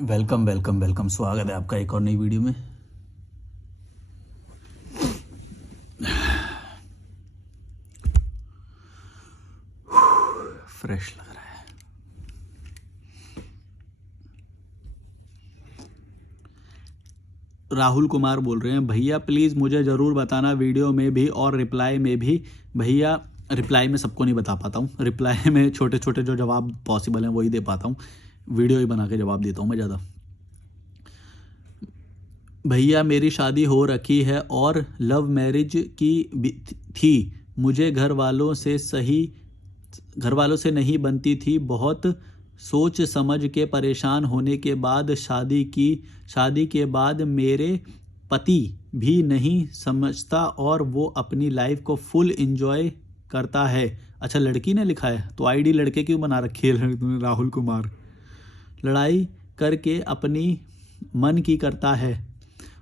Welcome welcome welcome, स्वागत है आपका एक और नई वीडियो में। फ्रेश लग रहा है। राहुल कुमार बोल रहे हैं, भैया प्लीज़ मुझे ज़रूर बताना वीडियो में भी और रिप्लाई में भी। भैया रिप्लाई में सबको नहीं बता पाता हूँ, रिप्लाई में छोटे छोटे जो जवाब पॉसिबल हैं वही दे पाता हूँ, वीडियो ही बना के जवाब देता हूँ मैं ज़्यादा। भैया मेरी शादी हो रखी है और लव मैरिज की थी। मुझे घर वालों से नहीं बनती थी। बहुत सोच समझ के परेशान होने के बाद शादी के बाद मेरे पति भी नहीं समझता और वो अपनी लाइफ को फुल एंजॉय करता है। अच्छा, लड़की ने लिखा है तो आईडी लड़के क्यों बना रखी है राहुल कुमार। लड़ाई करके अपनी मन की करता है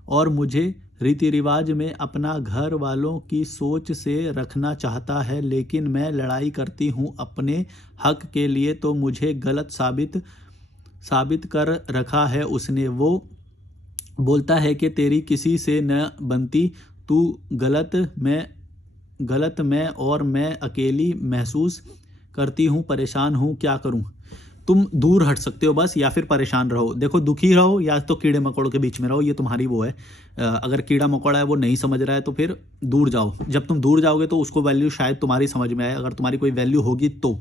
और मुझे रीति रिवाज में अपना घर वालों की सोच से रखना चाहता है, लेकिन मैं लड़ाई करती हूँ अपने हक के लिए तो मुझे गलत साबित कर रखा है उसने। वो बोलता है कि तेरी किसी से न बनती, तू गलत मैं अकेली महसूस करती हूँ, परेशान हूँ, क्या करूँ। तुम दूर हट सकते हो बस, या फिर परेशान रहो। देखो, दुखी रहो या तो कीड़े मकोड़ों के बीच में रहो, ये तुम्हारी वो है। अगर कीड़ा मकोड़ा है वो नहीं समझ रहा है तो फिर दूर जाओ। जब तुम दूर जाओगे तो उसको वैल्यू शायद तुम्हारी समझ में आए, अगर तुम्हारी कोई वैल्यू होगी तो।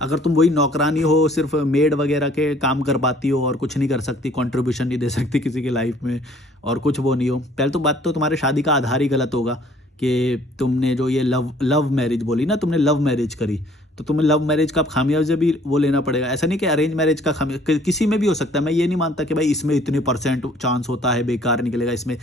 अगर तुम वही नौकरानी हो, सिर्फ मेड वगैरह के काम कर पाती हो और कुछ नहीं कर सकती, कंट्रीब्यूशन नहीं दे सकती किसी की लाइफ में, और कुछ वो नहीं हो, पहले तो बात तो तुम्हारे शादी का आधार ही गलत होगा कि तुमने जो ये लव मैरिज बोली ना, तुमने लव मैरिज करी, तो तुम्हें लव मैरिज का खामियाजा भी वो लेना पड़ेगा। ऐसा नहीं कि अरेंज मैरिज का किसी में भी हो सकता है। मैं ये नहीं मानता कि भाई इसमें इतने % चांस होता है बेकार निकलेगा। इसमें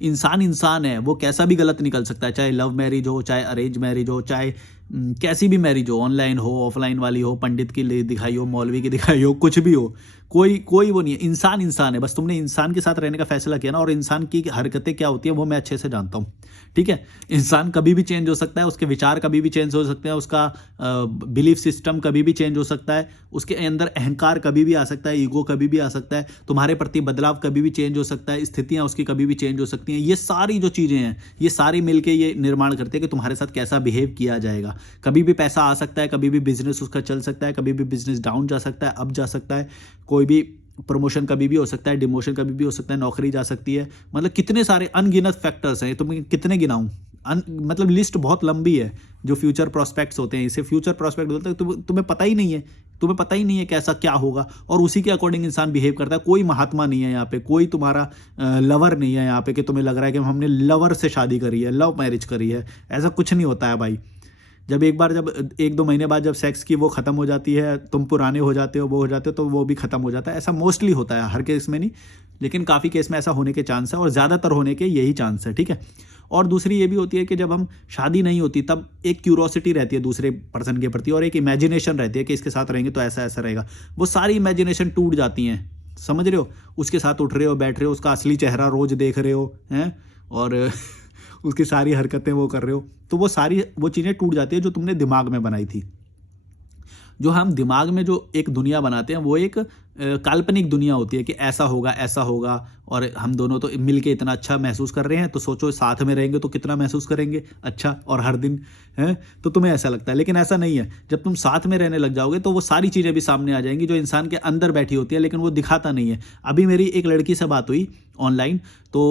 इंसान है, वो कैसा भी गलत निकल सकता है, चाहे लव मैरिज हो, चाहे अरेंज मैरिज हो, चाहे कैसी भी मैरिज हो, ऑनलाइन हो, ऑफलाइन वाली हो, पंडित की दिखाई हो, मौलवी की दिखाई हो, कुछ भी हो, कोई वो नहीं है। इंसान है, बस तुमने इंसान के साथ रहने का फैसला किया ना, और इंसान की हरकतें क्या होती है वो मैं अच्छे से जानता हूँ, ठीक है। इंसान कभी भी चेंज हो सकता है, उसके विचार कभी भी चेंज हो सकते हैं, उसका बिलीफ सिस्टम कभी भी चेंज हो सकता है, उसके अंदर अहंकार कभी भी आ सकता है, ईगो कभी भी आ सकता है, तुम्हारे प्रति बदलाव कभी भी चेंज हो सकता है, स्थितियाँ उसकी कभी भी चेंज हो सकती हैं। ये सारी जो चीज़ें हैं, ये सारी मिलके ये निर्माण करते हैं कि तुम्हारे साथ कैसा बिहेव किया जाएगा। कभी भी पैसा आ सकता है, कभी भी बिजनेस उसका चल सकता है, कभी भी बिजनेस डाउन जा सकता है, अप जा सकता है, कोई भी प्रमोशन कभी भी हो सकता है, डिमोशन कभी भी हो सकता है, नौकरी जा सकती है। मतलब कितने सारे अनगिनत फैक्टर्स हैं, तुम कितने गिनाऊं। मतलब लिस्ट बहुत लंबी है जो फ्यूचर प्रोस्पेक्ट्स होते हैं, इसे फ्यूचर प्रोस्पेक्ट बोलते हैं। तुम्हें पता ही नहीं है, तुम्हें पता ही नहीं है कैसा क्या होगा, और उसी के अकॉर्डिंग इंसान बिहेव करता है। कोई महात्मा नहीं है यहाँ पे, कोई तुम्हारा लवर नहीं है यहाँ पे कि तुम्हें लग रहा है कि हमने लवर से शादी करी है, लव मैरिज करी है। ऐसा कुछ नहीं होता है भाई। जब 1-2 महीने बाद जब सेक्स की वो ख़त्म हो जाती है, तुम पुराने हो जाते हो, वो हो जाते हो, तो वो भी ख़त्म हो जाता है। ऐसा मोस्टली होता है, हर केस में नहीं, लेकिन काफ़ी केस में ऐसा होने के चांस है, और ज़्यादातर होने के यही चांस है, ठीक है। और दूसरी ये भी होती है कि जब हम शादी नहीं होती तब एक क्यूरोसिटी रहती है दूसरे पर्सन के प्रति, और एक इमेजिनेशन रहती है कि इसके साथ रहेंगे तो ऐसा ऐसा रहेगा। वो सारी इमेजिनेशन टूट जाती हैं, समझ रहे हो। उसके साथ उठ रहे हो, बैठ रहे हो, उसका असली चेहरा रोज़ देख रहे हो, हैं, और उसकी सारी हरकतें वो कर रहे हो, तो वो चीज़ें टूट जाती है जो तुमने दिमाग में बनाई थी। जो हम दिमाग में जो एक दुनिया बनाते हैं वो एक काल्पनिक दुनिया होती है कि ऐसा होगा, और हम दोनों तो मिलके इतना अच्छा महसूस कर रहे हैं, तो सोचो साथ में रहेंगे तो कितना महसूस करेंगे अच्छा, और हर दिन है, तो तुम्हें ऐसा लगता है। लेकिन ऐसा नहीं है, जब तुम साथ में रहने लग जाओगे तो वो सारी चीज़ें भी सामने आ जाएंगी जो इंसान के अंदर बैठी होती है, लेकिन वो दिखाता नहीं है। अभी मेरी एक लड़की से बात हुई ऑनलाइन, तो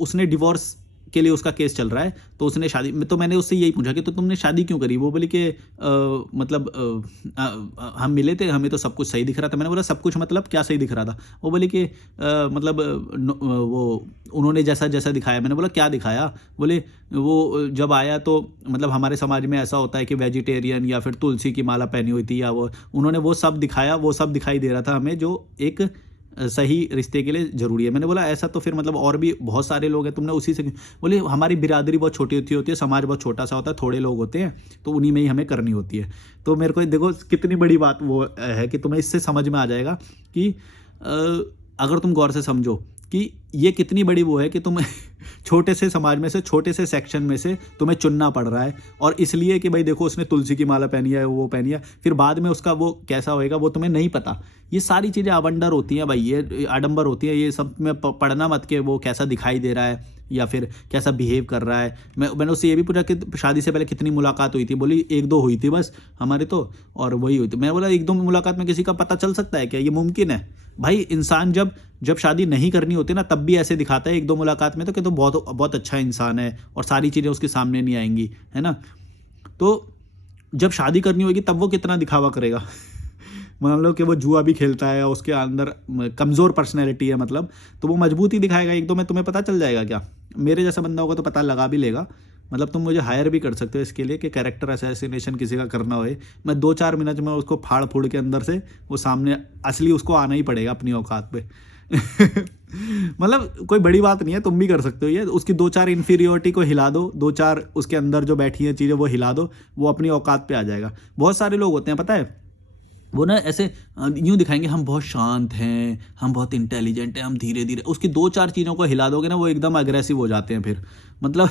उसने डिवोर्स के लिए उसका केस चल रहा है, तो उसने शादी में, तो मैंने उससे यही पूछा कि तो तुमने शादी क्यों करी। वो बोली कि मतलब हम मिले थे, हमें तो सब कुछ सही दिख रहा था। मैंने बोला सब कुछ मतलब क्या सही दिख रहा था। वो बोली कि मतलब वो उन्होंने जैसा जैसा दिखाया। मैंने बोला क्या दिखाया। बोले वो जब आया तो मतलब हमारे समाज में ऐसा होता है कि वेजिटेरियन या फिर तुलसी की माला पहनी हुई थी, या वो उन्होंने वो सब दिखाया, वो सब दिखाई दे रहा था हमें जो एक सही रिश्ते के लिए ज़रूरी है। मैंने बोला ऐसा तो फिर मतलब और भी बहुत सारे लोग हैं, तुमने उसी से। बोले हमारी बिरादरी बहुत छोटी होती है, समाज बहुत छोटा सा होता है, थोड़े लोग होते हैं, तो उन्हीं में ही हमें करनी होती है। तो मेरे को देखो कितनी बड़ी बात वो है कि तुम्हें इससे समझ में आ जाएगा कि अगर तुम गौर से समझो कि ये कितनी बड़ी वो है कि तुम छोटे से समाज में से, छोटे से सेक्शन में से तुम्हें चुनना पड़ रहा है, और इसलिए कि भाई देखो उसने तुलसी की माला पहनी है, वो पहनी है, फिर बाद में उसका वो कैसा होएगा वो तुम्हें नहीं पता। ये सारी चीज़ें आवंडर होती हैं भाई, ये आडंबर होती है, ये सब में पढ़ना मत के वो कैसा दिखाई दे रहा है या फिर कैसा बिहेव कर रहा है। मैंने उससे ये भी पूछा कि शादी से पहले कितनी मुलाकात हुई थी, बोली 1-2 हुई थी बस हमारे तो, और वही हुई थी। मैं बोला 1-2 मुलाकात में किसी का पता चल सकता है क्या, ये मुमकिन है? भाई इंसान जब जब शादी नहीं करनी होती ना तब भी ऐसे दिखाता है 1-2 मुलाकात में तो कि तो बहुत बहुत अच्छा इंसान है और सारी चीज़ें उसके सामने नहीं आएंगी, है ना। तो जब शादी करनी होगी तब वो कितना दिखावा करेगा मान लो कि वो जुआ भी खेलता है, उसके अंदर कमज़ोर पर्सनैलिटी है मतलब, तो वो मजबूती दिखाएगा 1-2 में, तुम्हें पता चल जाएगा क्या? मेरे जैसा बंदा होगा तो पता लगा भी लेगा। मतलब तुम मुझे हायर भी कर सकते हो इसके लिए कि कैरेक्टर असैसिनेशन किसी का करना होए, मैं 2-4 मिनट में उसको फाड़ फूड़ के अंदर से वो सामने असली उसको आना ही पड़ेगा अपनी औकात पे मतलब कोई बड़ी बात नहीं है, तुम भी कर सकते हो ये। उसकी 2-4 इन्फीरियोरिटी को हिला दो, 2-4 उसके अंदर जो बैठी हैं चीज़ें वो हिला दो, वो अपनी औकात पे आ जाएगा। बहुत सारे लोग होते हैं पता है, वो ना ऐसे यूँ दिखाएंगे हम बहुत शांत हैं, हम बहुत इंटेलिजेंट हैं, हम धीरे धीरे, उसकी 2-4 चीज़ों को हिला दोगे ना वो एकदम अग्रेसिव हो जाते हैं फिर, मतलब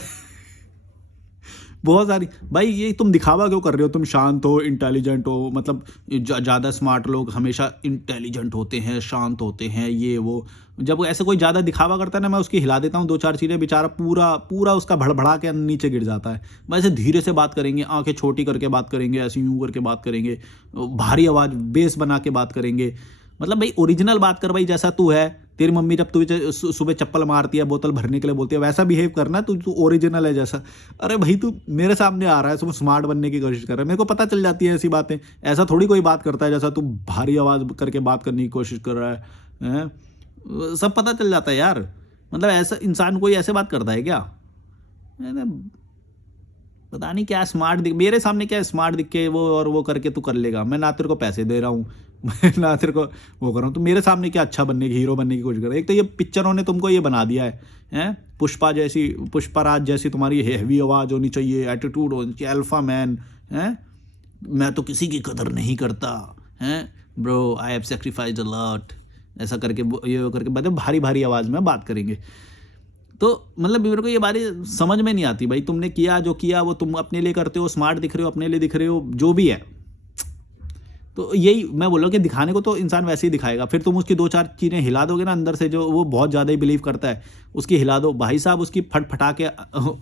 बहुत सारी। भाई ये तुम दिखावा क्यों कर रहे हो? तुम शांत हो, इंटेलिजेंट हो, मतलब ज़्यादा स्मार्ट लोग हमेशा इंटेलिजेंट होते हैं, शांत होते हैं, ये वो। जब ऐसे कोई ज़्यादा दिखावा करता है ना मैं उसकी हिला देता हूँ 2-4 चीज़ें, बेचारा पूरा पूरा उसका भड़बड़ा के नीचे गिर जाता है। वैसे धीरे से बात करेंगे, आंखें छोटी करके बात करेंगे, ऐसे यूँ करके बात करेंगे, भारी आवाज़ बेस बना के बात करेंगे। मतलब भाई ओरिजिनल बात कर भाई, जैसा तू है। तेरी मम्मी जब तुझे सुबह चप्पल मारती है, बोतल भरने के लिए बोलती है, वैसा बिहेव करना, तू ओरिजिनल है जैसा। अरे भाई तू मेरे सामने आ रहा है, सुबह स्मार्ट बनने की कोशिश कर रहा है, मेरे को पता चल जाती है ऐसी बातें। ऐसा थोड़ी कोई बात करता है जैसा तू भारी आवाज़ करके बात करने की कोशिश कर रहा है? सब पता चल जाता है यार। मतलब ऐसा इंसान कोई ऐसे बात करता है क्या? पता नहीं क्या स्मार्ट दिख, मेरे सामने क्या स्मार्ट दिख के वो और वो करके तू कर लेगा। मैं ना तेरे को पैसे दे रहा हूँ मैं ना तेरे को वो कर रहा हूँ, तो मेरे सामने क्या अच्छा बनने की, हीरो बनने की कोशिश कर रहा है। एक तो ये पिक्चरों ने तुमको ये बना दिया है, हैं? पुष्पाराज जैसी तुम्हारी हैवी आवाज़ होनी चाहिए, एटीट्यूड होनी चाहिए, अल्फा मैन, हैं? मैं तो किसी की कदर नहीं करता, हैं bro, I have sacrificed a lot, ऐसा करके ये करके मतलब भारी भारी आवाज़ में बात करेंगे। तो मतलब मेरे को ये बातें समझ में नहीं आती भाई। तुमने किया जो किया वो तुम अपने लिए करते हो, स्मार्ट दिख रहे हो, अपने लिए दिख रहे हो, जो भी है। तो यही मैं बोल रहा हूँ कि दिखाने को तो इंसान वैसे ही दिखाएगा, फिर तुम उसकी 2-4 चीज़ें हिला दोगे ना अंदर से, जो वो बहुत ज़्यादा ही बिलीव करता है, उसकी हिला दो भाई साहब, उसकी फटफटा के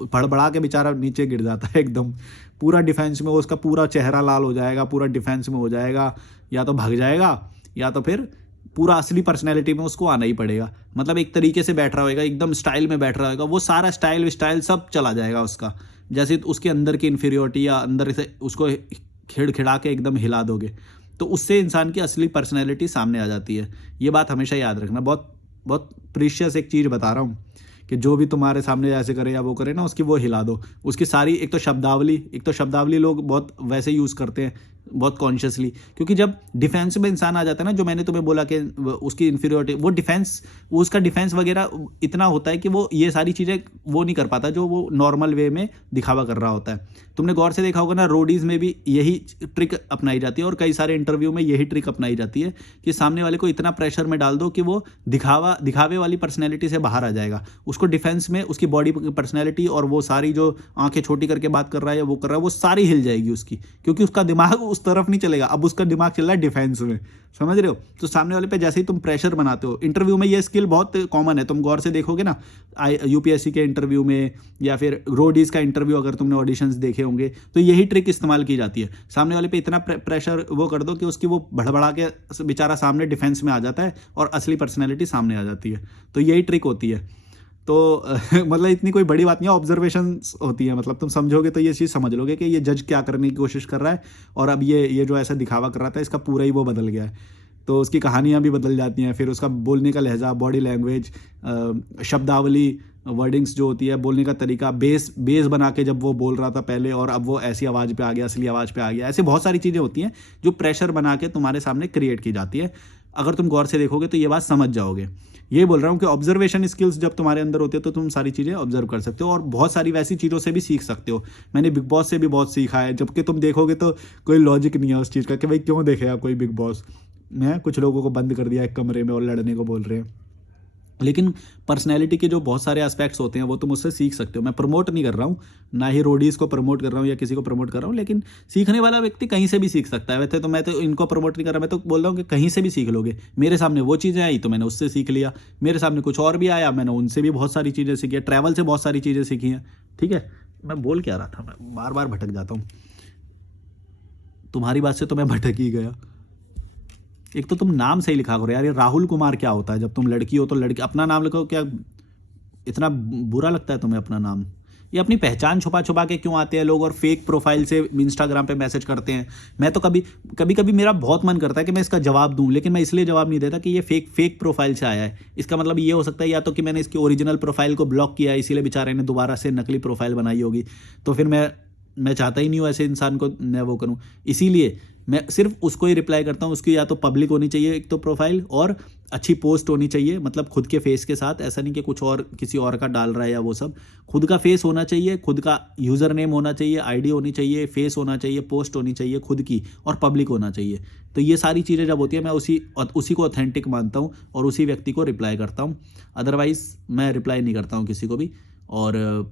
फड़बड़ा के बेचारा नीचे गिर जाता है एकदम, पूरा डिफेंस में, उसका पूरा चेहरा लाल हो जाएगा, पूरा डिफेंस में हो जाएगा, या तो भाग जाएगा या तो फिर पूरा असली पर्सनैलिटी में उसको आना ही पड़ेगा। मतलब एक तरीके से बैठ रहा होगा, एकदम स्टाइल में बैठ रहा होगा, वो सारा स्टाइल सब चला जाएगा उसका, जैसे उसके अंदर की इन्फीरियोरिटी या अंदर से उसको खिड़खिड़ा के एकदम हिला दोगे, तो उससे इंसान की असली पर्सनैलिटी सामने आ जाती है। ये बात हमेशा याद रखना। बहुत बहुत प्रीशियस एक चीज़ बता रहा हूँ कि जो भी तुम्हारे सामने ऐसे करे या वो करे ना, उसकी वो हिला दो, उसकी सारी एक तो शब्दावली लोग बहुत वैसे यूज़ करते हैं, बहुत कॉन्शियसली, क्योंकि जब डिफेंस में इंसान आ जाता है ना, जो मैंने तुम्हें बोला कि उसकी इन्फीरियोरिटी, वो उसका डिफेंस वगैरह इतना होता है कि वो ये सारी चीज़ें वो नहीं कर पाता जो वो नॉर्मल वे में दिखावा कर रहा होता है। तुमने गौर से देखा होगा ना, रोडीज़ में भी यही ट्रिक अपनाई जाती है और कई सारे इंटरव्यू में यही ट्रिक अपनाई जाती है कि सामने वाले को इतना प्रेशर में डाल दो कि वो दिखावे वाली पर्सनैलिटी से बाहर आ जाएगा, उसको डिफेंस में उसकी बॉडी पर्सनैलिटी और वो सारी जो आंखें छोटी करके बात कर रहा है या वो कर रहा है, वो सारी हिल जाएगी उसकी, क्योंकि उसका दिमाग उस तरफ नहीं चलेगा, अब उसका दिमाग चल रहा है डिफेंस में, समझ रहे हो। तो सामने वाले पे जैसे ही तुम प्रेशर बनाते हो, इंटरव्यू में ये स्किल बहुत कॉमन है, तुम गौर से देखोगे ना, यूपीएससी के इंटरव्यू में या फिर रोडीज़ का इंटरव्यू अगर तुमने ऑडिशंस देखे होंगे तो यही ट्रिक इस्तेमाल की जाती है। सामने वाले पे इतना प्रेशर वो कर दो कि उसकी वो भड़बड़ा के बेचारा सामने डिफेंस में आ जाता है और असली पर्सनैलिटी सामने आ जाती है। तो यही ट्रिक होती है। तो मतलब इतनी कोई बड़ी बात नहीं है, ऑब्जर्वेशंस होती है, मतलब तुम समझोगे तो ये चीज़ समझ लोगे कि ये जज क्या करने की कोशिश कर रहा है, और अब ये जो ऐसा दिखावा कर रहा था इसका पूरा ही वो बदल गया है। तो उसकी कहानियाँ भी बदल जाती हैं, फिर उसका बोलने का लहजा, बॉडी लैंग्वेज, शब्दावली, वर्डिंग्स जो होती है, बोलने का तरीका, बेस बना के जब वो बोल रहा था पहले और अब वो ऐसी आवाज़ पे आ गया, असली आवाज़ पे आ गया, ऐसे बहुत सारी चीज़ें होती हैं जो प्रेशर बना के तुम्हारे सामने क्रिएट की जाती है। अगर तुम गौर से देखोगे तो ये बात समझ जाओगे। ये बोल रहा हूँ कि ऑब्जर्वेशन स्किल्स जब तुम्हारे अंदर होते हो तो तुम सारी चीज़ें ऑब्जर्व कर सकते हो और बहुत सारी वैसी चीज़ों से भी सीख सकते हो। मैंने बिग बॉस से भी बहुत सीखा है, जबकि तुम देखोगे तो कोई लॉजिक नहीं है उस चीज़ का कि भाई क्यों देखेगा कोई बिग बॉस। मैं कुछ लोगों को बंद कर दिया एक कमरे में और लड़ने को बोल रहे हैं, लेकिन पर्सनैलिटी के जो बहुत सारे एस्पेक्ट्स होते हैं वो तुम उससे सीख सकते हो। मैं प्रमोट नहीं कर रहा हूँ, ना ही रोडीज़ को प्रमोट कर रहा हूँ या किसी को प्रमोट कर रहा हूँ, लेकिन सीखने वाला व्यक्ति कहीं से भी सीख सकता है। वैसे तो मैं तो इनको प्रमोट नहीं कर रहा, मैं तो बोल रहा हूँ कि कहीं से भी सीख लोगे। मेरे सामने वो चीज़ें आई तो मैंने उससे सीख लिया, मेरे सामने कुछ और भी आया, मैंने उनसे भी बहुत सारी चीज़ें सीखी है, ट्रैवल से बहुत सारी चीज़ें सीखी हैं। ठीक है, मैं बोल क्या रहा था, मैं बार बार भटक जाता हूँ, तुम्हारी बात से तो मैं भटक ही गया। एक तो तुम नाम सही लिखा करो यार, ये राहुल कुमार क्या होता है? जब तुम लड़की हो तो लड़की अपना नाम लिखो, क्या इतना बुरा लगता है तुम्हें अपना नाम? ये अपनी पहचान छुपा छुपा के क्यों आते हैं लोग और फेक प्रोफाइल से इंस्टाग्राम पे मैसेज करते हैं। मैं तो कभी कभी मेरा बहुत मन करता है कि मैं इसका जवाब दूं, लेकिन मैं इसलिए जवाब नहीं देता कि ये फेक प्रोफाइल से आया है। इसका मतलब ये हो सकता है या तो कि मैंने इसकी ओरिजिनल प्रोफाइल को ब्लॉक किया है, इसीलिए बेचारे ने दोबारा से नकली प्रोफाइल बनाई होगी। तो फिर मैं चाहता ही नहीं हूँ ऐसे इंसान को मैं वो करूँ, इसीलिए मैं सिर्फ उसको ही रिप्लाई करता हूँ। उसकी या तो पब्लिक होनी चाहिए एक तो प्रोफाइल, और अच्छी पोस्ट होनी चाहिए, मतलब खुद के फेस के साथ, ऐसा नहीं कि कुछ और किसी और का डाल रहा है या वो सब। खुद का फेस होना चाहिए, खुद का यूज़र नेम होना चाहिए, आईडी होनी चाहिए, फेस होना चाहिए, पोस्ट होनी चाहिए खुद की, और पब्लिक होना चाहिए। तो ये सारी चीज़ें जब होती है मैं उसी को ऑथेंटिक मानता हूँ और उसी व्यक्ति को रिप्लाई करता हूँ। अदरवाइज़ मैं रिप्लाई नहीं करता हूँ किसी को भी, और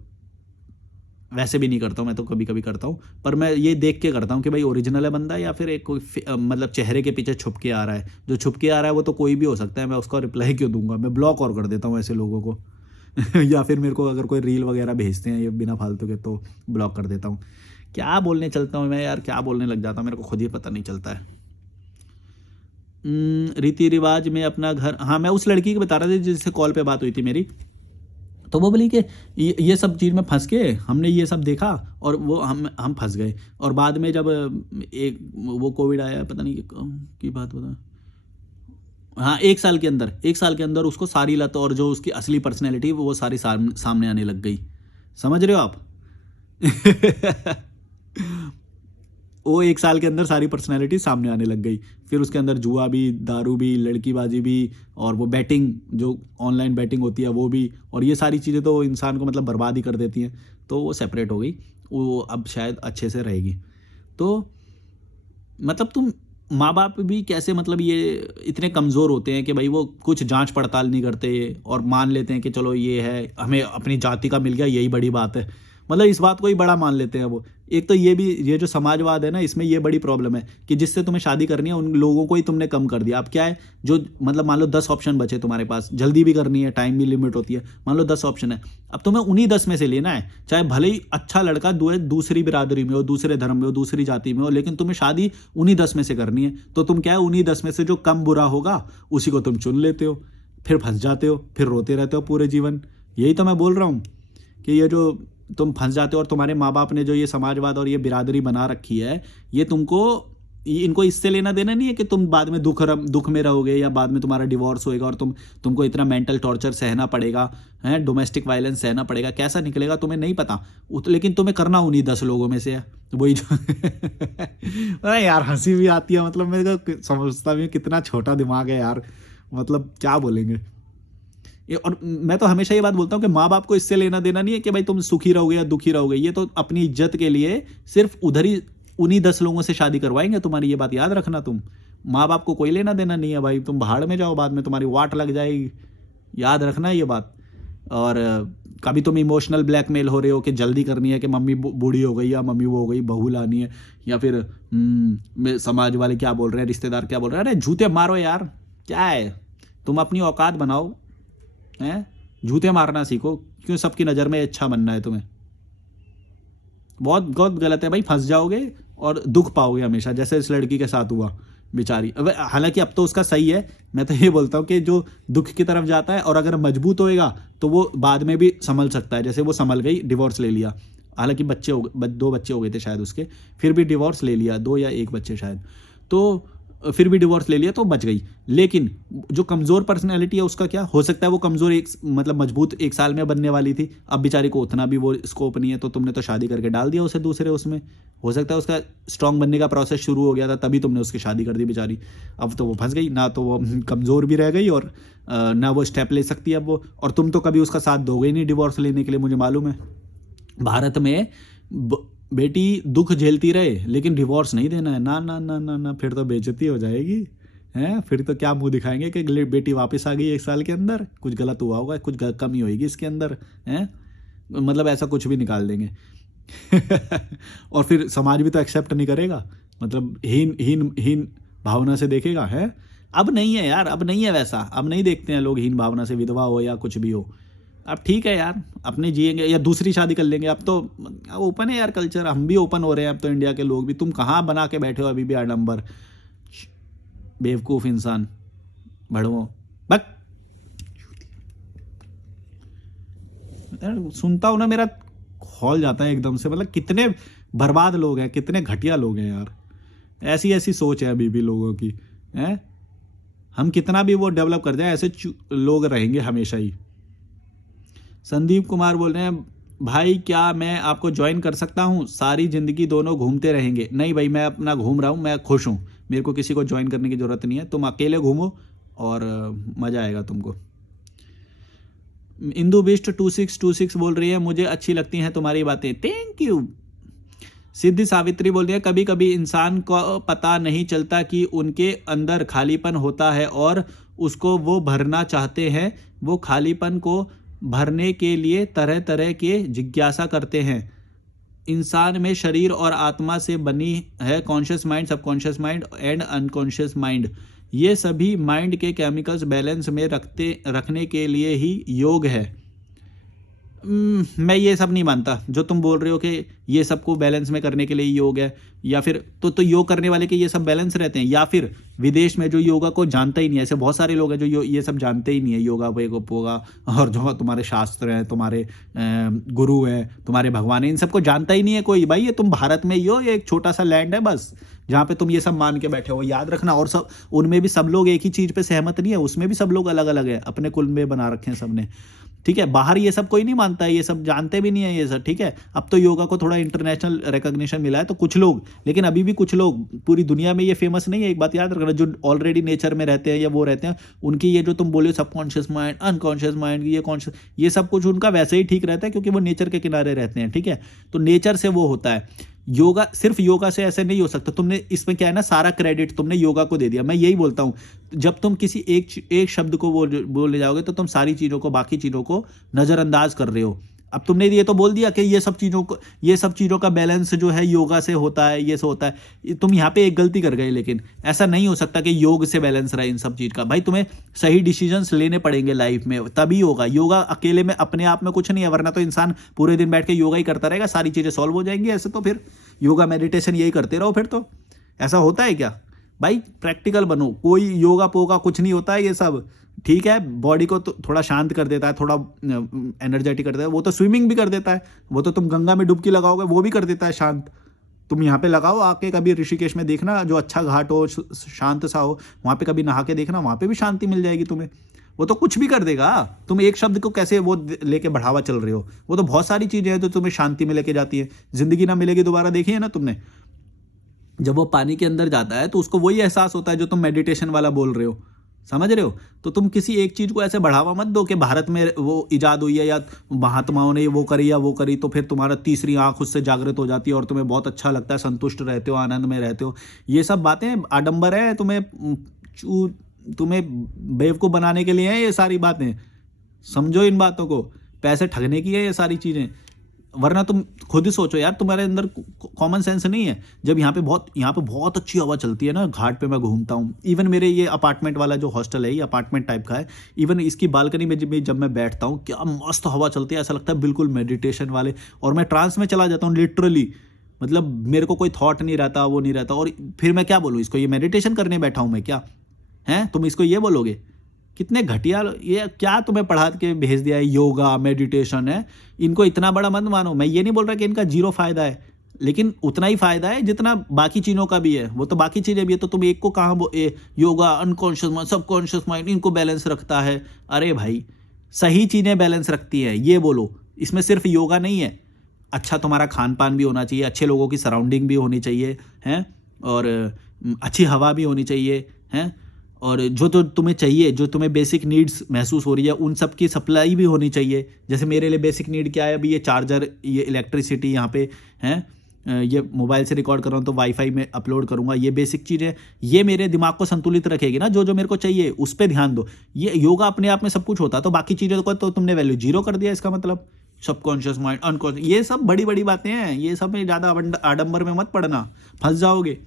वैसे भी नहीं करता हूँ। मैं तो कभी कभी करता हूँ, पर मैं ये देख के करता हूँ कि भाई ओरिजिनल है बंदा या फिर एक कोई मतलब चेहरे के पीछे छुप के आ रहा है। जो छुप के आ रहा है वो तो कोई भी हो सकता है, मैं उसका रिप्लाई क्यों दूंगा? मैं ब्लॉक और कर देता हूँ ऐसे लोगों को या फिर मेरे को अगर कोई रील वगैरह भेजते हैं ये बिना फालतू के तो ब्लॉक कर देता हूँ। क्या बोलने चलता हूँ मैं यार, क्या बोलने लग जाता हूँ, मेरे को खुद ही पता नहीं चलता है। रीति रिवाज में अपना घर, हाँ मैं उस लड़की की बता रहा था जिससे कॉल पे बात हुई थी मेरी, तो वो बोली कि ये सब चीज़ में फंस के हमने ये सब देखा और वो हम फंस गए। और बाद में जब एक वो कोविड आया, पता नहीं की बात बता, हाँ एक साल के अंदर उसको सारी लत और जो उसकी असली पर्सनैलिटी वो सारी सामने आने लग गई। समझ रहे हो आप? वो एक साल के अंदर सारी पर्सनैलिटी सामने आने लग गई। फिर उसके अंदर जुआ भी, दारू भी, लड़कीबाजी भी, और वो बैटिंग, जो ऑनलाइन बैटिंग होती है वो भी, और ये सारी चीज़ें तो इंसान को मतलब बर्बाद ही कर देती हैं। तो वो सेपरेट हो गई, वो अब शायद अच्छे से रहेगी। तो मतलब तुम माँ बाप भी कैसे मतलब ये इतने कमज़ोर होते हैं कि भाई वो कुछ जांच पड़ताल नहीं करते और मान लेते हैं कि चलो ये है, हमें अपनी जाति का मिल गया यही बड़ी बात है। मतलब इस बात को ही बड़ा मान लेते हैं वो। एक तो ये जो समाजवाद है ना, इसमें ये बड़ी प्रॉब्लम है कि जिससे तुम्हें शादी करनी है उन लोगों को ही तुमने कम कर दिया। अब क्या है, जो मतलब मान लो 10 ऑप्शन बचे तुम्हारे पास, जल्दी भी करनी है, टाइम भी लिमिट होती है, मान लो 10 ऑप्शन है, अब तुम्हें उन्हीं 10 में से लेना है। चाहे भले ही अच्छा लड़का दूसरी बिरादरी में हो, दूसरे धर्म में हो, दूसरी जाति में हो, लेकिन तुम्हें शादी उन्हीं 10 में से करनी है। तो तुम क्या है, उन्हीं 10 में से जो कम बुरा होगा उसी को तुम चुन लेते हो, फिर फंस जाते हो, फिर रोते रहते हो पूरे जीवन। यही तो मैं बोल रहा हूँ कि ये जो तुम फंस जाते हो और तुम्हारे माँ बाप ने जो ये समाजवाद और ये बिरादरी बना रखी है, ये इनको इससे लेना देना नहीं है कि तुम बाद में दुख में रहोगे या बाद में तुम्हारा डिवोर्स होएगा और तुमको इतना मेंटल टॉर्चर सहना पड़ेगा, है डोमेस्टिक वायलेंस सहना पड़ेगा। कैसा निकलेगा तुम्हें नहीं पता, लेकिन तुम्हें करना उन्हीं 10 लोगों में से है। वही जो अरे यार हंसी भी आती है, मतलब मेरे को समझता भी हूँ कितना छोटा दिमाग है यार, मतलब क्या बोलेंगे। और मैं तो हमेशा ये बात बोलता हूँ कि माँ बाप को इससे लेना देना नहीं है कि भाई तुम सुखी रहोगे या दुखी रहोगे। ये तो अपनी इज्जत के लिए सिर्फ उन्हीं 10 लोगों से शादी करवाएंगे तुम्हारी, ये बात याद रखना। तुम माँ बाप को कोई लेना देना नहीं है भाई, तुम भाड़ में जाओ, बाद में तुम्हारी वाट लग जाएगी, याद रखना ये बात। और कभी तुम इमोशनल ब्लैकमेल हो रहे हो कि जल्दी करनी है कि मम्मी बूढ़ी हो गई या मम्मी वो हो गई, बहू लानी है, या फिर समाज वाले क्या बोल रहे हैं, रिश्तेदार क्या बोल रहे हैं, अरे जूते मारो यार, क्या है, तुम अपनी औकात बनाओ, हैं जूते मारना सीखो, क्यों सबकी नज़र में अच्छा बनना है तुम्हें? बहुत बहुत गलत है भाई, फंस जाओगे और दुख पाओगे हमेशा, जैसे इस लड़की के साथ हुआ बेचारी। अब हालांकि अब तो उसका सही है, मैं तो ये बोलता हूँ कि जो दुख की तरफ जाता है और अगर मजबूत होएगा तो वो बाद में भी संभल सकता है। जैसे वो संभल गई, डिवोर्स ले लिया, हालांकि 2 बच्चे हो गए थे शायद उसके, फिर भी डिवोर्स ले लिया, 2 या 1 बच्चे शायद, तो फिर भी डिवोर्स ले लिया तो बच गई। लेकिन जो कमज़ोर पर्सनैलिटी है उसका क्या हो सकता है, वो कमज़ोर मतलब मजबूत 1 साल में बनने वाली थी, अब बेचारी को उतना भी वो स्कोप नहीं है, तो तुमने तो शादी करके डाल दिया उसे दूसरे उसमें। हो सकता है उसका स्ट्रांग बनने का प्रोसेस शुरू हो गया था, तभी तुमने उसकी शादी कर दी बेचारी। अब तो वो फंस गई ना, तो वो कमज़ोर भी रह गई और ना वो स्टेप ले सकती है अब वो। और तुम तो कभी उसका साथ दोगे ही नहीं डिवोर्स लेने के लिए, मुझे मालूम है। भारत में बेटी दुख झेलती रहे लेकिन डिवोर्स नहीं देना है, ना ना ना ना ना, फिर तो बेइज्जती हो जाएगी, हैं, फिर तो क्या मुंह दिखाएंगे कि बेटी वापस आ गई 1 साल के अंदर, कुछ गलत हुआ होगा, कुछ कमी होगी इसके अंदर, हैं, मतलब ऐसा कुछ भी निकाल देंगे। और फिर समाज भी तो एक्सेप्ट नहीं करेगा, मतलब हीन हीन हीन भावना से देखेगा, है। अब नहीं है यार, अब नहीं है वैसा, अब नहीं देखते हैं लोग हीन भावना से, विधवा हो या कुछ भी हो। अब ठीक है यार, अपने जिएंगे या दूसरी शादी कर लेंगे। अब तो ओपन है यार कल्चर, हम भी ओपन हो रहे हैं अब तो, इंडिया के लोग भी। तुम कहाँ बना के बैठे हो अभी भी आडंबर, बेवकूफ़ इंसान, भड़वो, बक। यार सुनता हूँ ना, मेरा खौल जाता है एकदम से, मतलब कितने बर्बाद लोग हैं, कितने घटिया लोग हैं यार। ऐसी ऐसी सोच है अभी भी लोगों की, हैं। हम कितना भी वो डेवलप कर जाए, ऐसे लोग रहेंगे हमेशा ही। संदीप कुमार बोल रहे हैं, भाई क्या मैं आपको ज्वाइन कर सकता हूँ? सारी ज़िंदगी दोनों घूमते रहेंगे। नहीं भाई, मैं अपना घूम रहा हूँ, मैं खुश हूँ, मेरे को किसी को ज्वाइन करने की ज़रूरत नहीं है। तुम अकेले घूमो और मज़ा आएगा तुमको। इंदू बिस्ट 2626 बोल रही है, मुझे अच्छी लगती हैं तुम्हारी बातें, थैंक यू। सिद्धि सावित्री बोल रही है, कभी कभी इंसान को पता नहीं चलता कि उनके अंदर खालीपन होता है और उसको वो भरना चाहते हैं। वो खालीपन को भरने के लिए तरह तरह के जिज्ञासा करते हैं। इंसान में शरीर और आत्मा से बनी है conscious mind, subconscious mind and unconscious mind. ये सभी माइंड के केमिकल्स बैलेंस में रखने के लिए ही योग है। मैं ये सब नहीं मानता जो तुम बोल रहे हो कि ये सबको बैलेंस में करने के लिए योग है, या फिर तो योग करने वाले के ये सब बैलेंस रहते हैं, या फिर विदेश में जो योगा को जानता ही नहीं है, ऐसे बहुत सारे लोग हैं जो ये सब जानते ही नहीं है, योगा वेगोगा, और जो तुम्हारे शास्त्र हैं, तुम्हारे गुरु हैं, तुम्हारे भगवान हैं, इन सबको जानता ही नहीं है कोई। भाई ये तुम भारत में ही हो, ये एक छोटा सा लैंड है बस, जहाँ पे तुम ये सब मान के बैठे हो, याद रखना। और सब उनमें भी सब लोग एक ही चीज़ पे सहमत नहीं है, उसमें भी सब लोग अलग अलग है, अपने कुल में बना रखे हैं सबने, ठीक है। बाहर ये सब कोई नहीं मानता है, ये सब जानते भी नहीं है ये सब, ठीक है। अब तो योगा को थोड़ा इंटरनेशनल रिकॉग्निशन मिला है तो कुछ लोग, लेकिन अभी भी कुछ लोग, पूरी दुनिया में ये फेमस नहीं है। एक बात याद रखना, जो ऑलरेडी नेचर में रहते हैं या वो रहते हैं, उनकी ये जो तुम बोले सबकॉन्शियस माइंड, अनकॉन्शियस माइंड, ये कॉन्शियस, ये सब कुछ उनका वैसे ही ठीक रहता है, क्योंकि वो नेचर के किनारे रहते हैं, ठीक है। तो नेचर से वो होता है। योगा, सिर्फ योगा से ऐसे नहीं हो सकता। तुमने इसमें क्या है ना, सारा क्रेडिट तुमने योगा को दे दिया। मैं यही बोलता हूँ, जब तुम किसी एक शब्द को बोलने जाओगे तो तुम सारी चीज़ों को, बाकी चीज़ों को नज़रअंदाज कर रहे हो। अब तुमने ये तो बोल दिया कि ये सब चीज़ों का बैलेंस जो है योगा से होता है, ये से होता है। तुम यहाँ पे एक गलती कर गए, लेकिन ऐसा नहीं हो सकता कि योग से बैलेंस रहे इन सब चीज़ का। भाई तुम्हें सही डिसीजंस लेने पड़ेंगे लाइफ में, तभी होगा। योगा अकेले में अपने आप में कुछ नहीं है, वरना तो इंसान पूरे दिन बैठ के योगा ही करता रहेगा, सारी चीज़ें सॉल्व हो जाएंगी। ऐसे तो फिर योगा मेडिटेशन यही करते रहो, फिर तो ऐसा होता है क्या? भाई प्रैक्टिकल बनो, कोई योगा पोगा कुछ नहीं होता है ये सब, ठीक है। बॉडी को तो थोड़ा शांत कर देता है, थोड़ा एनर्जेटिक कर देता है, वो तो स्विमिंग भी कर देता है, वो तो तुम गंगा में डुबकी लगाओगे वो भी कर देता है शांत। तुम यहाँ पे लगाओ आके, कभी ऋषिकेश में देखना, जो अच्छा घाट हो, शांत सा हो, वहाँ पे कभी नहा के देखना, वहाँ पे भी शांति मिल जाएगी तुम्हें। वो तो कुछ भी कर देगा। तुम एक शब्द को कैसे वो लेके बढ़ावा चल रहे हो, वो तो बहुत सारी चीज़ें हैं जो तुम्हें शांति में लेके जाती है। जिंदगी ना मिलेगी दोबारा, देखी है ना तुमने, जब वो पानी के अंदर जाता है तो उसको वही एहसास होता है जो तुम मेडिटेशन वाला बोल रहे हो, समझ रहे हो। तो तुम किसी एक चीज़ को ऐसे बढ़ावा मत दो कि भारत में वो इजाद हुई है या महात्माओं ने वो करी या वो करी, तो फिर तुम्हारा तीसरी आंख उससे जागृत हो जाती है और तुम्हें बहुत अच्छा लगता है, संतुष्ट रहते हो, आनंद में रहते हो। ये सब बातें आडंबर है, तुम्हें बेवकूफ़ बनाने के लिए है ये सारी बातें। समझो इन बातों को, पैसे ठगने की है ये सारी चीज़ें, वरना तुम खुद ही सोचो यार, तुम्हारे अंदर कॉमन सेंस नहीं है। जब यहाँ पे बहुत अच्छी हवा चलती है ना, घाट पे मैं घूमता हूँ, इवन मेरे ये अपार्टमेंट वाला जो हॉस्टल है, ये अपार्टमेंट टाइप का है, इवन इसकी बालकनी में जब मैं बैठता हूँ, क्या मस्त हवा चलती है, ऐसा लगता है बिल्कुल मेडिटेशन वाले, और मैं ट्रांस में चला जाता हूँ लिटरली। मतलब मेरे को कोई थॉट नहीं रहता, वो नहीं रहता, और फिर मैं क्या बोलूँ इसको, ये मेडिटेशन करने बैठा हूँ मैं क्या, हैं? तुम इसको ये बोलोगे? कितने घटिया, ये क्या तुम्हें पढ़ा के भेज दिया है, योगा मेडिटेशन है, इनको इतना बड़ा मत मानो। मैं ये नहीं बोल रहा कि इनका जीरो फायदा है, लेकिन उतना ही फायदा है जितना बाकी चीज़ों का भी है। वो तो बाकी चीज़ें भी है, तो तुम एक को कहाँ yoga, unconscious mind, subconscious mind, इनको बैलेंस रखता है। अरे भाई, सही चीज़ें बैलेंस रखती है, ये बोलो। इसमें सिर्फ योगा नहीं है, अच्छा तुम्हारा खान पान भी होना चाहिए, अच्छे लोगों की सराउंडिंग भी होनी चाहिए, हैं, और अच्छी हवा भी होनी चाहिए, हैं, और जो तो तुम्हें चाहिए, जो तुम्हें बेसिक नीड्स महसूस हो रही है, उन सब की सप्लाई भी होनी चाहिए। जैसे मेरे लिए बेसिक नीड क्या है अभी, ये चार्जर, ये इलेक्ट्रिसिटी यहाँ पे, हैं, ये मोबाइल से रिकॉर्ड कर रहा हूँ तो वाईफाई में अपलोड करूँगा, ये बेसिक चीज़ें, ये मेरे दिमाग को संतुलित रखेगी ना, जो जो मेरे को चाहिए उस पर ध्यान दो। ये योगा अपने आप में सब कुछ होता, तो बाकी चीज़ों को तो तुमने वैल्यू जीरो कर दिया। इसका मतलब सबकॉन्शियस माइंड, अनकॉन्शियस, ये सब बड़ी बड़ी बातें हैं, ये सब में ज़्यादा आडंबर में मत पड़ना, फंस जाओगे,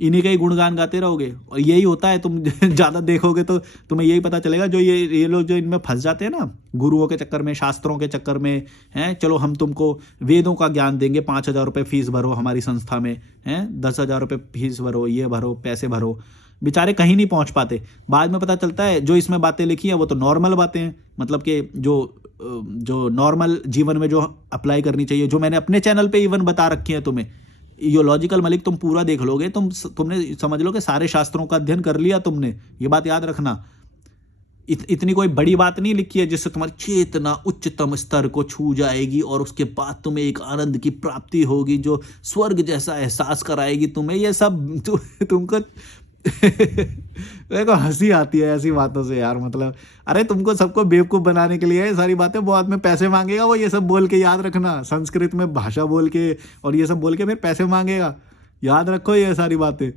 इन्हीं का ही गुणगान गाते रहोगे। और यही होता है, तुम ज़्यादा देखोगे तो तुम्हें यही पता चलेगा, जो ये लोग जो इनमें फंस जाते हैं ना, गुरुओं के चक्कर में, शास्त्रों के चक्कर में, हैं, चलो हम तुमको वेदों का ज्ञान देंगे, 5,000 रुपये फीस भरो हमारी संस्था में, हैं, 10,000 रुपये फीस भरो, ये भरो, पैसे भरो, बेचारे कहीं नहीं पहुंच पाते। बाद में पता चलता है जो इसमें बातें लिखी हैं वो तो नॉर्मल बातें हैं, मतलब कि जो नॉर्मल जीवन में जो अप्लाई करनी चाहिए, जो मैंने अपने चैनल पे इवन बता रखी है तुम्हें। यो लॉजिकल मलिक तुम पूरा देख लोगे, तुमने समझ लो कि सारे शास्त्रों का अध्ययन कर लिया तुमने, ये बात याद रखना। इतनी कोई बड़ी बात नहीं लिखी है जिससे तुम्हारी चेतना उच्चतम स्तर को छू जाएगी और उसके बाद तुम्हें एक आनंद की प्राप्ति होगी जो स्वर्ग जैसा एहसास कराएगी तुम्हें। ये सब तुमको मेरे को हंसी आती है ऐसी बातों से यार, मतलब अरे तुमको सबको बेवकूफ़ बनाने के लिए ये सारी बातें, बाद में पैसे मांगेगा वो, ये सब बोल के, याद रखना, संस्कृत में भाषा बोल के और ये सब बोल के फिर पैसे मांगेगा, याद रखो ये सारी बातें।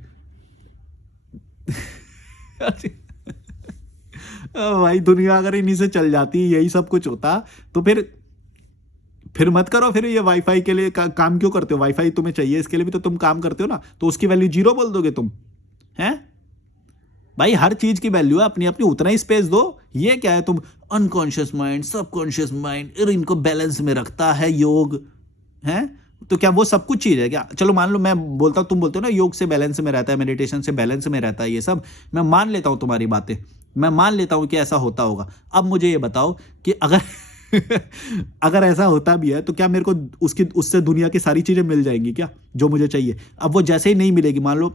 भाई दुनिया अगर इन्हीं से चल जाती, यही सब कुछ होता, तो फिर मत करो। फिर ये वाईफाई के लिए काम क्यों करते हो? वाईफाई तुम्हें चाहिए, इसके लिए भी तो तुम काम करते हो ना, तो उसकी वैल्यू जीरो बोल दोगे तुम, हैं? भाई हर चीज की वैल्यू है अपनी अपनी, उतना ही स्पेस दो। ये क्या है, तुम अनकॉन्शियस माइंड, सबकॉन्शियस माइंड, इनको बैलेंस में रखता है योग, है? तो क्या वो सब कुछ चीज है क्या? चलो मान लो मैं बोलता हूँ, तुम बोलते हो ना योग से बैलेंस में रहता है, मेडिटेशन से बैलेंस में रहता है, ये सब मैं मान लेता हूँ, तुम्हारी बातें मैं मान लेता हूँ कि ऐसा होता होगा। अब मुझे ये बताओ कि अगर अगर ऐसा होता भी है तो क्या मेरे को उससे दुनिया की सारी चीजें मिल जाएंगी क्या जो मुझे चाहिए? अब वो जैसे ही नहीं मिलेगी, मान लो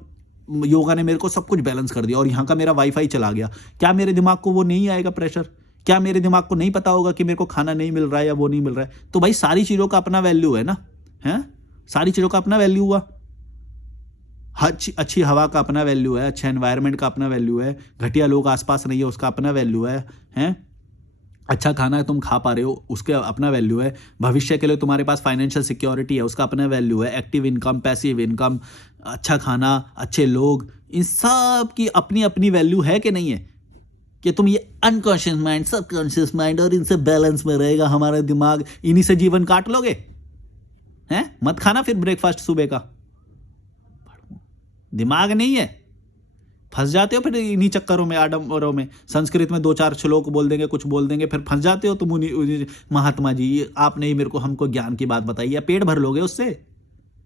योगा ने मेरे को सब कुछ बैलेंस कर दिया और यहाँ का मेरा वाईफाई चला गया, क्या मेरे दिमाग को वो नहीं आएगा प्रेशर? क्या मेरे दिमाग को नहीं पता होगा कि मेरे को खाना नहीं मिल रहा है या वो नहीं मिल रहा है? तो भाई सारी चीज़ों का अपना वैल्यू है ना, है? सारी चीज़ों का अपना वैल्यू हुआ। अच्छी हवा का अपना वैल्यू है, अच्छे एनवायरनमेंट का अपना वैल्यू है, घटिया लोग आसपास नहीं है उसका अपना वैल्यू है? अच्छा खाना तुम खा पा रहे हो उसके अपना वैल्यू है, भविष्य के लिए तुम्हारे पास फाइनेंशियल सिक्योरिटी है उसका अपना वैल्यू है, एक्टिव इनकम, पैसिव इनकम, अच्छा खाना, अच्छे लोग, इन सब की अपनी अपनी वैल्यू है कि नहीं है? कि तुम ये अनकॉन्शियस माइंड, सबकॉन्शियस माइंड और इनसे बैलेंस में रहेगा हमारा दिमाग, इन्हीं से जीवन काट लोगे, हैं? मत खाना फिर ब्रेकफास्ट सुबह का, दिमाग नहीं है, फंस जाते हो फिर इन्हीं चक्करों में, आडंबरों में। संस्कृत में 2-4 श्लोक बोल देंगे, कुछ बोल देंगे, फिर फंस जाते हो तुम उन्हीं महात्मा जी आपने ही मेरे को हमको ज्ञान की बात बताई है, पेट भर लोगे उससे,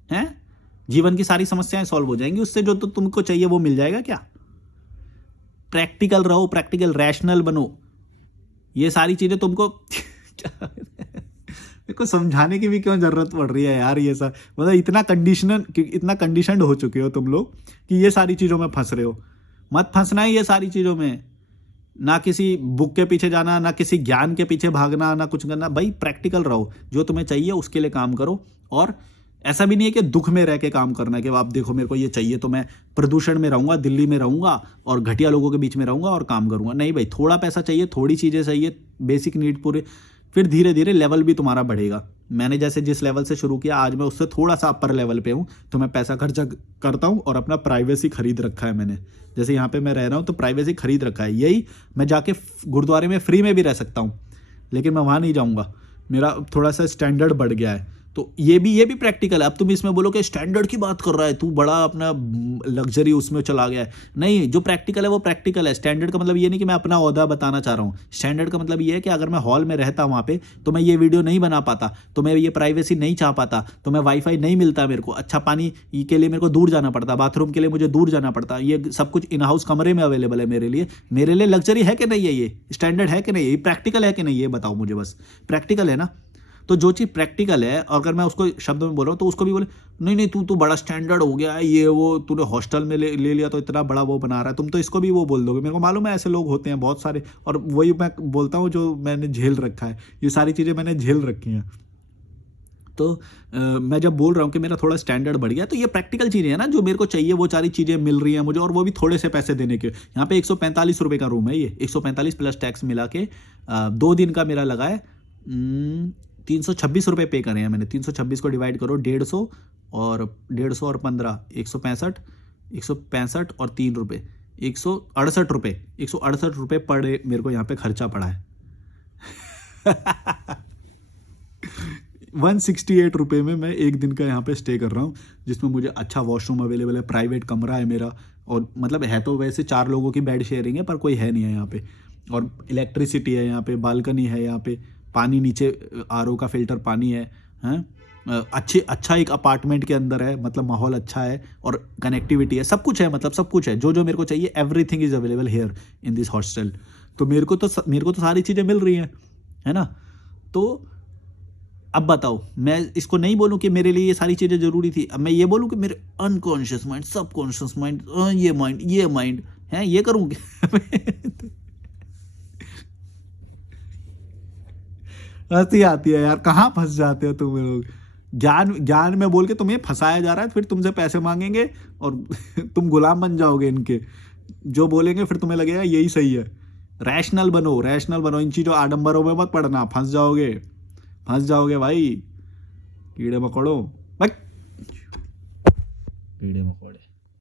हैं? जीवन की सारी समस्याएं सॉल्व हो जाएंगी उससे, जो तो तुमको चाहिए वो मिल जाएगा क्या? प्रैक्टिकल रहो, प्रैक्टिकल रैशनल बनो, ये सारी चीजें तुमको मेरे को समझाने की भी क्यों जरूरत पड़ रही है यार? ये सब मतलब इतना कंडीशनड हो चुके हो तुम लोग कि ये सारी चीज़ों में फंस रहे हो। मत फंसना है ये सारी चीज़ों में, ना किसी बुक के पीछे जाना, ना किसी ज्ञान के पीछे भागना, ना कुछ करना। भाई प्रैक्टिकल रहो, जो तुम्हें चाहिए उसके लिए काम करो। और ऐसा भी नहीं है कि दुख में रह के काम करना है कि आप देखो मेरे को ये चाहिए तो मैं प्रदूषण में रहूँगा, दिल्ली में रहूँगा और घटिया लोगों के बीच में रहूँगा और काम करूँगा। नहीं भाई, थोड़ा पैसा चाहिए, थोड़ी चीज़ें चाहिए, बेसिक नीड पूरे, फिर धीरे धीरे लेवल भी तुम्हारा बढ़ेगा। मैंने जैसे जिस लेवल से शुरू किया, आज मैं उससे थोड़ा सा अपर लेवल पे हूँ, तो मैं पैसा खर्चा करता हूँ और अपना प्राइवेसी खरीद रखा है मैंने। जैसे यहाँ पे मैं रह रहा हूँ तो प्राइवेसी खरीद रखा है, यही मैं जाके गुरुद्वारे में फ्री में भी रह सकता हूँ, लेकिन मैं वहाँ नहीं जाऊँगा, मेरा थोड़ा सा स्टैंडर्ड बढ़ गया है। तो ये भी प्रैक्टिकल है। अब तुम इसमें बोलो कि स्टैंडर्ड की बात कर रहा है तू, बड़ा अपना लग्जरी उसमें चला गया है। नहीं, जो प्रैक्टिकल है वो प्रैक्टिकल है। स्टैंडर्ड का मतलब ये नहीं कि मैं अपना ओहदा बताना चाह रहा हूँ। स्टैंडर्ड का मतलब ये है कि अगर मैं हॉल में रहता वहाँ पे तो मैं ये वीडियो नहीं बना पाता, तो मैं ये प्राइवेसी नहीं चाह पाता, तो मैं वाईफाई नहीं मिलता मेरे को, अच्छा पानी के लिए मेरे को दूर जाना पड़ता, बाथरूम के लिए मुझे दूर जाना पड़ता, ये सब कुछ इन हाउस कमरे में अवेलेबल है मेरे लिए लग्जरी है कि नहीं है? ये स्टैंडर्ड है कि नहीं? ये प्रैक्टिकल है कि नहीं? ये बताओ मुझे, बस प्रैक्टिकल है ना? तो जो चीज़ प्रैक्टिकल है, और अगर मैं उसको शब्द में बोल रहा हूँ तो उसको भी बोले नहीं तू बड़ा स्टैंडर्ड हो गया है, ये वो तूने हॉस्टल में ले लिया तो इतना बड़ा वो बना रहा है, तुम तो इसको भी वो बोल दोगे। मेरे को मालूम है ऐसे लोग होते हैं बहुत सारे, और वही मैं बोलता हूँ जो मैंने झेल रखा है, ये सारी चीज़ें मैंने झेल रखी हैं। तो मैं जब बोल रहा हूँ कि मेरा थोड़ा स्टैंडर्ड बढ़ गया, तो ये प्रैक्टिकल चीज़ें हैं ना, जो मेरे को चाहिए वो सारी चीज़ें मिल रही हैं मुझे, और वो भी थोड़े से पैसे देने के। यहाँ पे 145 रुपये का रूम है, ये 145 प्लस टैक्स मिला के 2 दिन का मेरा लगा है 326 रुपये पे करे हैं मैंने। 326 को डिवाइड करो 150, और 150 और 15 165, 165 और 3 रुपये 168 रुपये, 168 रुपये पर डे मेरे को यहाँ पे खर्चा पड़ा है। 168 रुपये में मैं एक दिन का यहाँ पे स्टे कर रहा हूँ, जिसमें मुझे अच्छा वॉशरूम अवेलेबल है, प्राइवेट कमरा है मेरा, और मतलब है तो वैसे 4 लोगों की बेड शेयरिंग है, पर कोई है नहीं है यहाँ पे, और इलेक्ट्रिसिटी है यहाँ पे, बालकनी है यहाँ पे, पानी नीचे आरओ का फिल्टर पानी है, हैं अच्छा एक अपार्टमेंट के अंदर है, मतलब माहौल अच्छा है और कनेक्टिविटी है, सब कुछ है, मतलब सब कुछ है जो जो मेरे को चाहिए, everything is available here in this hostel. तो मेरे को तो सारी चीज़ें मिल रही हैं, है ना। तो अब बताओ, मैं इसको नहीं बोलूं कि मेरे लिए ये सारी चीज़ें ज़रूरी थी, अब मैं ये बोलूं कि मेरे अनकॉन्शियस माइंड, सबकॉन्शियस माइंड, ये माइंड है, ये करूँ हंसी आती है यार, कहाँ फंस जाते हो तुम लोग। ज्ञान ज्ञान में बोल के तुम्हें फंसाया जा रहा है, फिर तुमसे पैसे मांगेंगे और तुम गुलाम बन जाओगे इनके, जो बोलेंगे फिर तुम्हें लगेगा यही सही है। रैशनल बनो, रैशनल बनो, इन चीज़ों आडंबरों में मत पड़ना, फंस जाओगे भाई, कीड़े मकोड़ो, कीड़े मकोड़े।